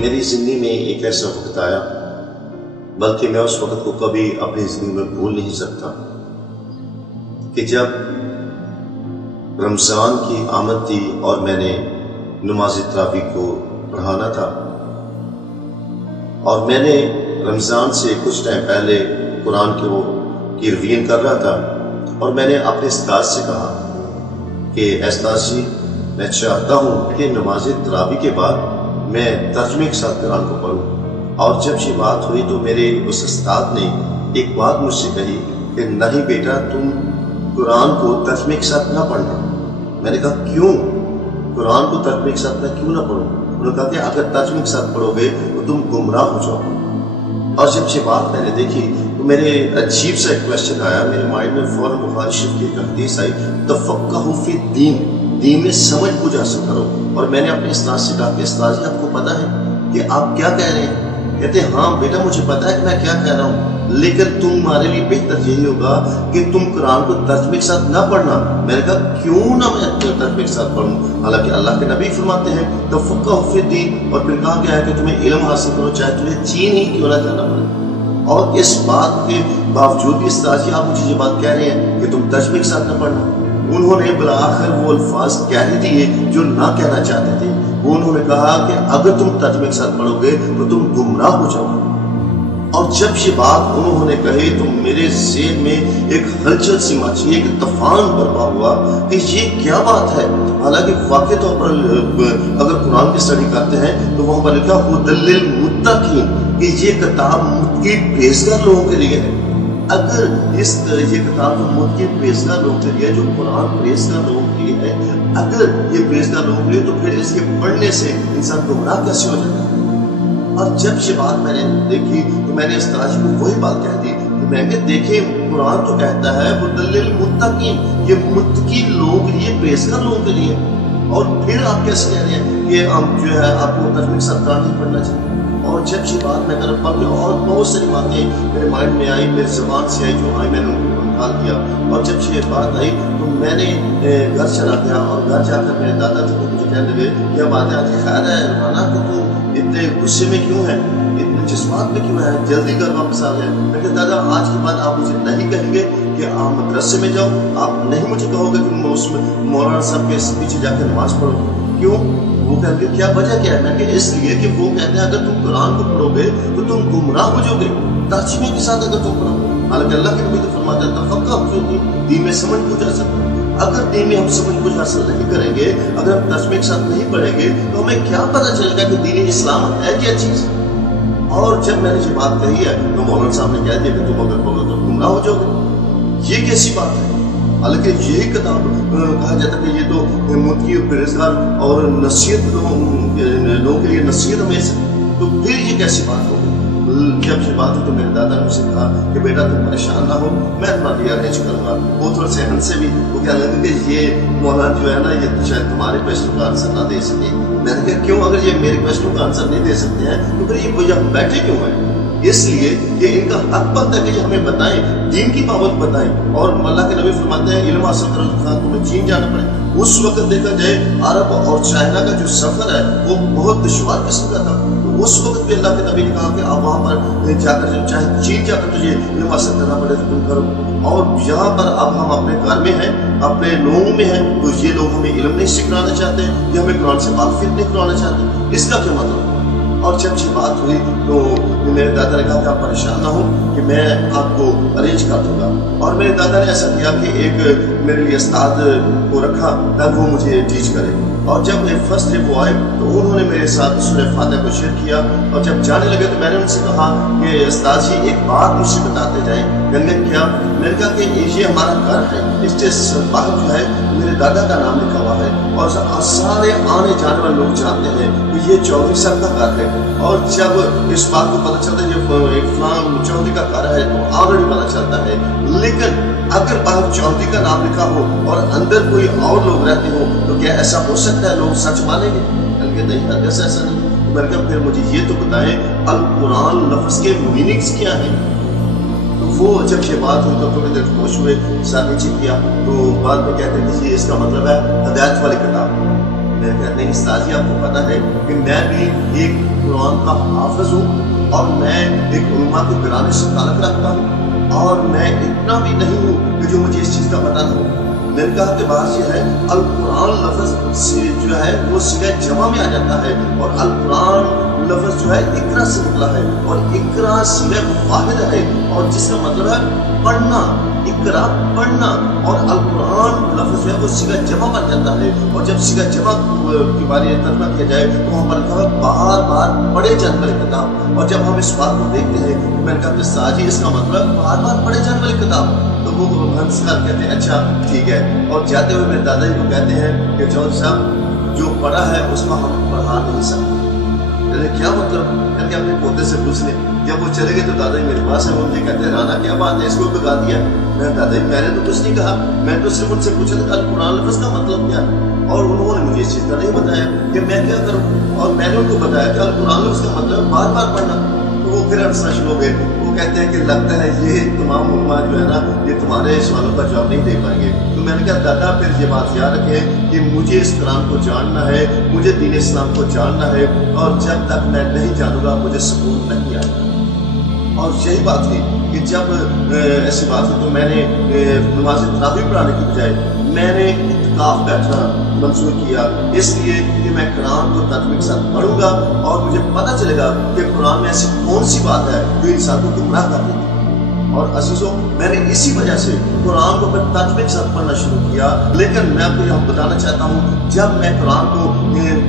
میری زندگی میں ایک ایسا وقت آیا، بلکہ میں اس وقت کو کبھی اپنی زندگی میں بھول نہیں سکتا، کہ جب رمضان کی آمد تھی اور میں نے نماز تراویح کو پڑھانا تھا، اور میں نے رمضان سے کچھ ٹائم پہلے قرآن کی ریویژن کر رہا تھا، اور میں نے اپنے استاد سے کہا کہ استاد جی میں چاہتا ہوں کہ نماز تراویح کے بعد میں ترجمے کے ساتھ قرآن کو پڑھوں۔ اور جب یہ بات ہوئی تو میرے اس استاد نے ایک بات مجھ سے کہی کہ نہیں بیٹا، تم قرآن کو ترجمے کے ساتھ نہ پڑھنا۔ میں نے کہا کیوں؟ قرآن کو ترجمے کے ساتھ میں کیوں نہ پڑھوں؟ انہوں نے کہا کہ اگر ترجمے کے ساتھ پڑھو گے تو تم گمراہ ہو جاؤ گے۔ اور جب یہ بات میں نے دیکھی تو میرے عجیب سا ایک کویسچن آیا میرے مائنڈ میں، فوراً بخاری شریف کی ایک حدیث آئی، تفقہوا فی الدین، دین میں سمجھ بوجھ حاصل کرو۔ اور میں نے اپنے استاد سے کہا کہ استاد جی آپ کو پتہ ہے کہ آپ کیا کہہ رہے ہیں؟ کہتے ہیں ہاں بیٹا مجھے پتہ ہے کہ میں کیا کہہ رہا ہوں، لیکن تمہارے لیے بہتر یہی ہوگا کہ تم قرآن کو ترجمے کے ساتھ نہ پڑھنا۔ میں نے کہا کیوں نہ میں ترجمے کے ساتھ پڑھوں؟ حالانکہ اللہ کے نبی فرماتے ہیں تفقہوا فی الدین، اور پھر کہا گیا ہے کہ تمہیں علم حاصل کرو چاہے تمہیں چین ہی کیوں نہ جانا پڑے۔ اور اس بات کے باوجود بھی استاد جی آپ مجھے یہ بات کہہ رہے ہیں کہ تم ترجمے کے ساتھ نہ پڑھنا۔ انہوں نے بالآخر وہ الفاظ کہہ ہی دیے جو نہ کہنا چاہتے تھے۔ وہ انہوں نے کہا کہ اگر تم ترجمے کے ساتھ پڑھو گے تو تم گمراہ ہو جاؤ گے۔ اور جب یہ بات انہوں نے کہی تو میرے ذہن میں ایک ہلچل سی مچی، ایک طوفان برپا ہوا کہ یہ کیا بات ہے۔ حالانکہ واقعی طور پر اگر قرآن کی اسٹڈی کرتے ہیں تو وہاں پر لکھا ھدی للمتقین کہ یہ کتاب متقی پرہیزگار لوگوں کے لیے ہے۔ اگر یہ کتاب متقی پرہیزگار لوگوں کے لیے، جو قرآن پرہیزگار لوگوں کے لیے ہے، اگر یہ پرہیزگار لوگوں کے لیے تو پھر اس کے پڑھنے سے انسان گمراہ کیسے ہو جاتا ہے؟ اور جب یہ بات میں نے دیکھی تو میں نے استاد جی کو وہی بات کہہ دی کہ میں نے دیکھے قرآن تو کہتا ہے ھدی للمتقین، یہ متقی لوگوں کے لیے، پرہیزگار لوگوں کے لیے، اور پھر آپ کیسے کہہ رہے ہیں کہ جو ہے آپ کو ترجمے کے ساتھ قرآن نہیں پڑھنا چاہیے؟ اور جب یہ بات میں طرف پڑھ گیا اور بہت ساری باتیں میرے مائنڈ میں آئی، میری زبان سے آئی، جو آئی میں نے ان کو نکال دیا۔ اور جب یہ بات آئی تو میں نے گھر چلا گیا، اور گھر جا کر میرے دادا جی کو مجھے کہنے لگے کیا بات ہے آج خیر ہے روحانہ، تو تم اتنے غصے میں کیوں ہے، اتنے جذبات میں کیوں ہے، جلدی گھر واپس آ گئے؟ میں کہا دادا آج کے بعد آپ مجھے نہیں کہیں گے کہ آپ مدرسے میں جاؤ، آپ نہیں مجھے کہو گے کہ اس میں مولانا صاحب کے پیچھے جا کے نماز پڑھو۔ کیوں؟ وہ کہتے ہیں کیا وجہ کیا ہے؟ میں کہ اس لیے کہ وہ کہتے ہیں اگر تم قرآن کو پڑھو گے تو تم گمراہ ہو جاؤ گے ترجمے کے ساتھ اگر تم پڑھو گے۔ حالانکہ اللہ کے نبی تو فرماتے ہیں تفقہوا فی الدین، دین میں سمجھ بوجھ حاصل کرو۔ اگر دین میں ہم سمجھ بوجھ حاصل نہیں کریں گے، اگر ہم ترجمے کے ساتھ نہیں پڑھیں گے تو ہمیں کیا پتہ چلے گا کہ دین اسلام ہے کیا چیز؟ اور جب میں نے یہ بات کہی ہے تو مولانا صاحب نے کہہ دیا کہ تم اگر پڑھو تو گمراہ ہو جاؤ گے۔ یہ کیسی بات ہے؟ حالانکہ یہی کتاب کہا جاتا ہے کہ یہ تو متقی اور پرہیزگار اور نصیحت لوگوں کے لیے نصیحت ہمیں سے، تو پھر یہ کیسی بات ہوگی؟ جب یہ بات ہوئی تو میرے دادا نے مجھ سے کہا کہ بیٹا تم پریشان نہ ہو، میں تمہارے لیے ارینج کروں گا۔ وہ تھوڑے سے ہنسے بھی، وہ کہنے لگے کہ یہ مولانا جو ہے نا یہ شاید تمہارے کویسچن کا آنسر نہ دے سکے۔ میں نے کہا کیوں؟ اگر یہ میرے کویسچن کا آنسر نہیں دے سکتے ہیں تو پھر یہ یہاں بیٹھے کیوں ہیں؟ اس لیے کہ ان کا حق بنتا ہے کہ یہ ہمیں بتائیں، دین کی بابت بتائیں۔ اور اللہ کے نبی فرماتے ہیں علم حاصل کرو تو تمہیں چین جانا پڑے۔ اس وقت دیکھا جائے عرب اور چائنا کا جو سفر ہے وہ بہت دشوار قسم کا تھا، تو اس وقت بھی اللہ کے نبی نے کہا کہ آپ وہاں پر جا کر چاہے چین جا کر تجھے علم حاصل کرنا پڑے تو تم کرو۔ اور یہاں پر اب ہم اپنے گھر میں ہیں، اپنے لوگوں میں ہیں، تو یہ لوگ ہمیں علم نہیں سکھلانا چاہتے، یہ ہمیں قرآن سے واقفیت نہیں کرانا چاہتے۔ اس کا کیا مطلب؟ اور جب یہ بات ہوئی تو میرے دادا نے کہا کہ آپ پریشان نہ ہو کہ میں آپ کو ارینج کر دوں گا۔ اور میرے دادا نے ایسا کیا کہ ایک میرے لیے استاد کو رکھا تاکہ وہ مجھے ٹیچ کرے۔ اور جب فرسٹ ڈے وہ آئے تو انہوں نے میرے ساتھ سورہ فاتحہ کو شیئر کیا، اور جب جانے لگے تو میں نے ان سے کہا کہ استاد جی ایک بات مجھ سے بتاتے جائیں۔ میں نے کیا؟ میں نے کہا کہ یہ ہمارا گھر ہے، اس کے باہر جو ہے میرے دادا کا نام لکھا ہوا ہے، اور سارے آنے جانے والے لوگ جانتے ہیں کہ یہ چودھری صاحب کا گھر ہے۔ اور جب اس بات کو پتہ چلتا ہے یہ ایک فلاں چودھری کا گھر ہے تو آلریڈی پتہ چلتا ہے، لیکن اگر باہر چودھری کا نام لکھا ہو اور اندر کوئی اور لوگ رہتے ہوں تو کیا ایسا ہو سکتا ہے لوگ سچ مانیں گے؟ بلکہ نہیں، ہرگز ایسا نہیں۔ میں نے کہا پھر مجھے یہ تو بتائیں القرآن لفظ کے میننگز کیا ہیں؟ تو وہ جب یہ بات ہوئی تو تھوڑی دیر خوش ہوئے، ساتھ نیچے کیا، تو بعد میں کہتے ہیں کہ اس کا مطلب ہے ہدایت والی کتاب۔ میں کہتے ہیں استاد جی آپ کو پتہ ہے کہ میں بھی ایک कुरान का हाफिज हूँ और मैं एक उलमा के घराने से ताल्लुक रखता हूँ और मैं इतना भी नहीं हूँ कि जो मुझे इस चीज़ का पता ना हो। मैंने कहा कि बात यह है, अल कुरान लफ्ज़ से जो है वो सिगा जमा में आ जाता है और अल कुरान लफ्ज़ जो है इकरा से निकला है और इकरा सिगा वाहिद है और जिसका मतलब है पढ़ना, इकरा पढ़ना, और अल कुरान लफ्ज़ जो है वो सिगा जमा बन जाता है। और जब सिगा जमा की बारे में तर्जमा किया जाए तो वहाँ पर लिखा है बार बार पढ़े जाने वाली किताब। और जब हम इस बात को देखते हैं तो मैंने कहा कि साजी इसका मतलब बार बार पढ़े जाने वाली किताब। तो वो हंसकर कहते हैं अच्छा ठीक है, और जाते हुए मेरे दादाजी को कहते हैं कि चौधरी साहब जो पढ़ा है उसको हम पढ़ा नहीं सकते। क्या मतलब करके अपने पोते से पूछने। जब वो चले गए तो दादाजी मेरे पास है, वो मुझे कहते हैं राना क्या बात है, इसको बता दिया। मैं दादाजी मैंने तो कुछ नहीं कहा, मैं तो सिर्फ उनसे पूछा था कुरान लफ्ज़ का मतलब क्या, और उन्होंने मुझे इस चीज़ का नहीं बताया कि मैं क्या करूँ। और मैंने उनको बताया कि कुरान लफ्ज़ का मतलब बार बार पढ़ना। तो वो फिर हंसना शुरू हो गए। वो कहते हैं कि लगता है ये तमाम उम्मा जो है ना ये तुम्हारे सवालों का जवाब नहीं दे पाएंगे। तो मैंने कहा दादा फिर ये बात याद रखें कि मुझे इस कुरान को जानना है, मुझे दीन इस्लाम को जानना है, और जब तक मैं नहीं जानूंगा मुझे सुकून नहीं आएगा। और यही बात थी कि जब ऐसी बात हुई तो मैंने नमाज तरावी पढ़ाने की बजाय मैंने इत्काफ बैठना मंजूर किया, इसलिए कि मैं कुरान को तर्जुमे के साथ पढ़ूंगा और मुझे पता चलेगा कि कुरान में ऐसी कौन सी बात है जो इंसान को गुमराह कर देती है। और अजीजों मैंने इसी वजह से कुरान को मैं तर्जुमे के साथ पढ़ना शुरू किया। लेकिन मैं आपको यहाँ बताना चाहता हूँ, जब मैं कुरान को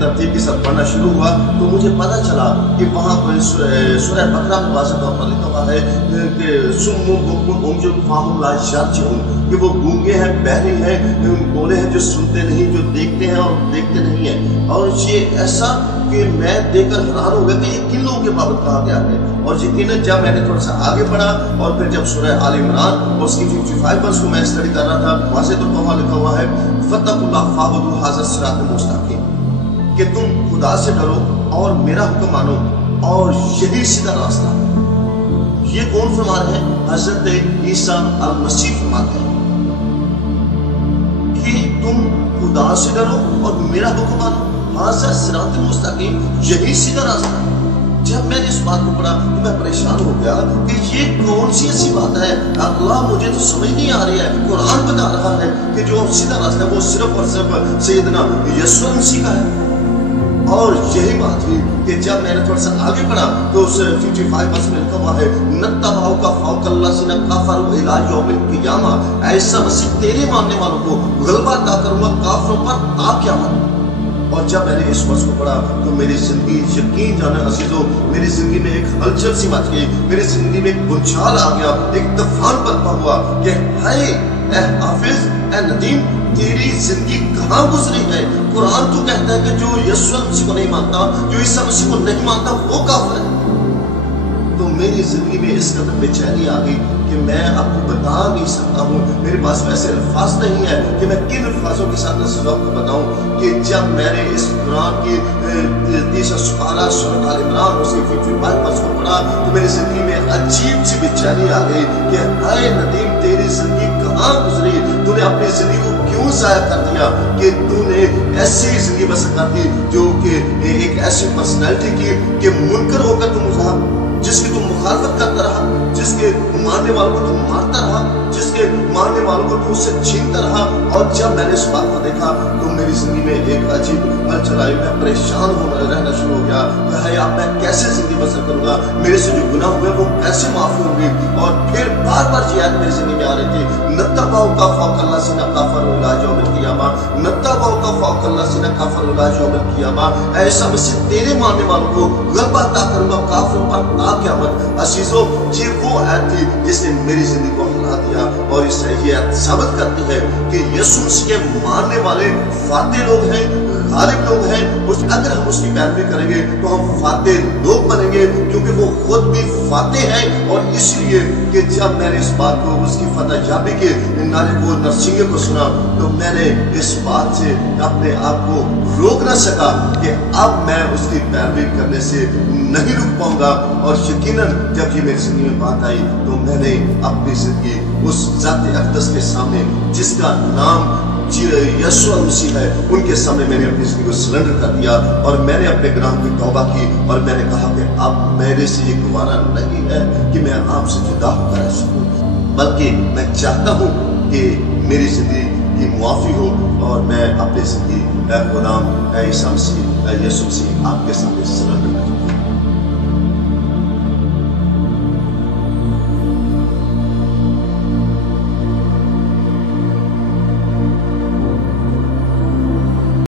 तरतीब के साथ पढ़ना शुरू हुआ तो मुझे पता चला कि वहाँ पर सूरह बकरा में वाज़ह तौर पर लिखा हुआ है कि सुम्मुम बुक्मुम उमयुन फहुम ला यरजिऊन, कि वो गूंगे हैं, बहरे हैं, बोले हैं जो सुनते नहीं, जो देखते हैं और देखते नहीं हैं। और ये ऐसा कि मैं देखकर हैरान हो गया कि ये किन लोगों के बाबत कहा गया है। और यकीनन जब मैंने थोड़ा सा आगे पढ़ा और फिर जब सूरह आल इमरान और उसकी 55 वर्ष को मैं स्टडी कर रहा था, वहाँ से तो वहाँ लिखा हुआ है फत्तकुल्लाह फअबुदू हाज़ा सिरातुल मुस्तक़ीम, कि तुम खुदा से डरो और मेरा हुक्म मानो और यही सीधा रास्ता। ये कौन फरमा रहे हैं? हज़रत ईसा अल मसीह फरमाते हैं कि तुम खुदा से डरो और मेरा हुक्म मानो, हाज़ा सिरातुल मुस्तक़ीम, यही सीधा रास्ता है। जब मैंने इस बात को पढ़ा तो मैं परेशान हो गया कि ये कौन सी ऐसी बात है, अल्लाह मुझे तो समझ नहीं आ रही है। कुरान बता रहा है कि जो सीधा रास्ता है वो सिर्फ और सिर्फ सैयदना यीशु मसीह का है। और यही बात हुई कि जब मैंने थोड़ा सा आगे पढ़ा तो उस 55 वर्ष में लिखा हुआ है नत्तबाउ का फौकल्ला सिना काफर इला यौमिल क़ियामा, ऐसा मसीह तेरे मानने वालों को गलबा अता करूंगा काफिरों पर ता क़यामत। और जब मैंने इस वर्ष को पढ़ा तो मेरी जिंदगी, यकीन जाने अजीजों, मेरी जिंदगी में एक हलचल सी मच गई, मेरी जिंदगी में एक बुनछाल आ गया, एक तूफान बरपा हुआ कि हाय ए हाफिज, ए नदीम, तेरी जिंदगी कहाँ गुजरी है। कुरान तो कहता है कि जो यीशु मसीह को नहीं मानता, जो ईसा मसीह को नहीं मानता वो काफिर है। तो मेरी जिंदगी में इस कदर बेचैनी आ गई कि मैं आपको बता नहीं सकता हूँ, मेरे पास वैसे अल्फाज नहीं है कि मैं किन अल्फाजों के साथ नज़र आपको बताऊँ कि जब मैंने इस कुरान की 30 सुपारा सूरह आल इमरान उसके 55 वर्ष को पढ़ा तो मेरी जिंदगी में अजीब सी बेचैनी आ गई कि हाय नदीम, तेरी जिंदगी कहाँ गुजरी, तूने अपनी जिंदगी को क्यों ज़ाया कर दिया कि तूने ऐसी जिंदगी बसर कर दी जो कि एक ऐसी पर्सनैलिटी की कि मुनकर होकर तुम जिसकी तुम मुखालफत करता रहा, जिसके मानने वालों को तुम मारता रहा, जिसके मानने वालों को तुम उससे छीनता रहा। और जब मैंने इस बात को देखा तो मेरी जिंदगी में एक अजीब हलचल आई, मैं परेशान रहना शुरू हो गया कि अब मैं कैसे जिंदगी बसर करूंगा, मेरे से जो गुनाह हुए वो कैसे माफी होंगे। और फिर बार बार ये आयत मेरी जिंदगी में आ रही थी, नत्तबाउ का फौकल्ला सिना काफर इला यौमिल क़ियामा, नत्तबाउ का फौकल्ला सिना काफर इला यौमिल क़ियामा, ऐसा मसीह तेरे मानने वालों को गलबा अता करूंगा काफिरों पर क़यामत। अजीजों, ये वो आयत थी जिसने मेरी जिंदगी को हिला दिया। और इससे ये आयत साबित करती है कि यीशु मसीह के मानने वाले फातेह लोग हैं, गालिब लोग हैं। अगर हम उसकी पैरवी करेंगे तो हम फातेह लोग बनेंगे, क्योंकि वो खुद भी फातेह है। और इसलिए कि जब मैंने इस बात को उसकी फतह याबी के नारे को नरसिंगे को सुना तो मैंने इस बात से अपने आप को रोक न सका कि अब मैं उसकी पैरवी करने से नहीं रुक पाऊंगा। और यकीनन जब ये मेरी जिंदगी में बात आई तो मैंने अपनी जिंदगी उस ज़ात अक़दस के सामने, जिसका नाम यीशु मसीह है, उनके सामने मैंने अपनी जिंदगी को सरेंडर कर दिया और मैंने अपने गुनाह की तौबा की और मैंने कहा कि अब मेरे से ये गवारा नहीं है कि मैं आपसे जुदा होकर रह सकूं, बल्कि मैं चाहता हूं कि मेरी जिंदगी की मुआफी हो और मैं अपनी जिंदगी गुलाम यीशु मसीह आपके सामने सरेंडर कर दूं।